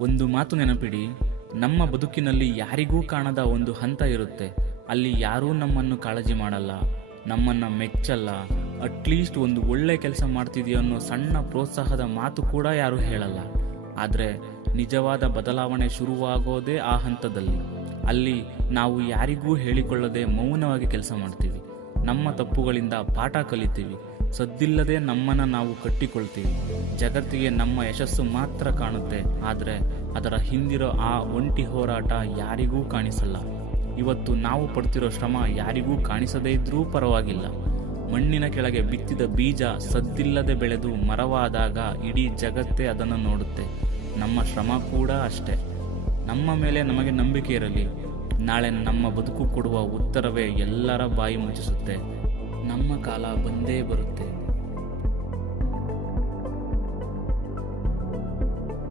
ಒಂದು ಮಾತು ನೆನಪಿಡಿ, ನಮ್ಮ ಬದುಕಿನಲ್ಲಿ ಯಾರಿಗೂ ಕಾಣದ ಒಂದು ಹಂತ ಇರುತ್ತೆ. ಅಲ್ಲಿ ಯಾರೂ ನಮ್ಮನ್ನು ಕಾಳಜಿ ಮಾಡಲ್ಲ, ನಮ್ಮನ್ನು ಮೆಚ್ಚಲ್ಲ, ಅಟ್ಲೀಸ್ಟ್ ಒಂದು ಒಳ್ಳೆ ಕೆಲಸ ಮಾಡ್ತಿದೆಯೋ ಅನ್ನೋ ಸಣ್ಣ ಪ್ರೋತ್ಸಾಹದ ಮಾತು ಕೂಡ ಯಾರೂ ಹೇಳಲ್ಲ. ಆದರೆ ನಿಜವಾದ ಬದಲಾವಣೆ ಶುರುವಾಗೋದೇ ಆ ಹಂತದಲ್ಲಿ. ಅಲ್ಲಿ ನಾವು ಯಾರಿಗೂ ಹೇಳಿಕೊಳ್ಳದೆ ಮೌನವಾಗಿ ಕೆಲಸ ಮಾಡ್ತೀವಿ, ನಮ್ಮ ತಪ್ಪುಗಳಿಂದ ಪಾಠ ಕಲಿತೀವಿ, ಸದ್ದಿಲ್ಲದೆ ನಮ್ಮನ್ನು ನಾವು ಕಟ್ಟಿಕೊಳ್ತೀವಿ. ಜಗತ್ತಿಗೆ ನಮ್ಮ ಯಶಸ್ಸು ಮಾತ್ರ ಕಾಣುತ್ತೆ, ಆದರೆ ಅದರ ಹಿಂದಿರೋ ಆ ಒಂಟಿ ಹೋರಾಟ ಯಾರಿಗೂ ಕಾಣಿಸಲ್ಲ. ಇವತ್ತು ನಾವು ಪಡ್ತಿರೋ ಶ್ರಮ ಯಾರಿಗೂ ಕಾಣಿಸದೇ ಇದ್ರೂ ಪರವಾಗಿಲ್ಲ. ಮಣ್ಣಿನ ಕೆಳಗೆ ಬಿತ್ತಿದ ಬೀಜ ಸದ್ದಿಲ್ಲದೆ ಬೆಳೆದು ಮರವಾದಾಗ ಇಡೀ ಜಗತ್ತೇ ಅದನ್ನು ನೋಡುತ್ತೆ. ನಮ್ಮ ಶ್ರಮ ಕೂಡ ಅಷ್ಟೇ. ನಮ್ಮ ಮೇಲೆ ನಮಗೆ ನಂಬಿಕೆ ಇರಲಿ. ನಾಳೆ ನಮ್ಮ ಬದುಕು ಕೊಡುವ ಉತ್ತರವೇ ಎಲ್ಲರ ಬಾಯಿ ಮುಚ್ಚಿಸುತ್ತೆ. ನಮ್ಮ ಕಾಲ ಬಂದೇ ಬರುತ್ತೆ.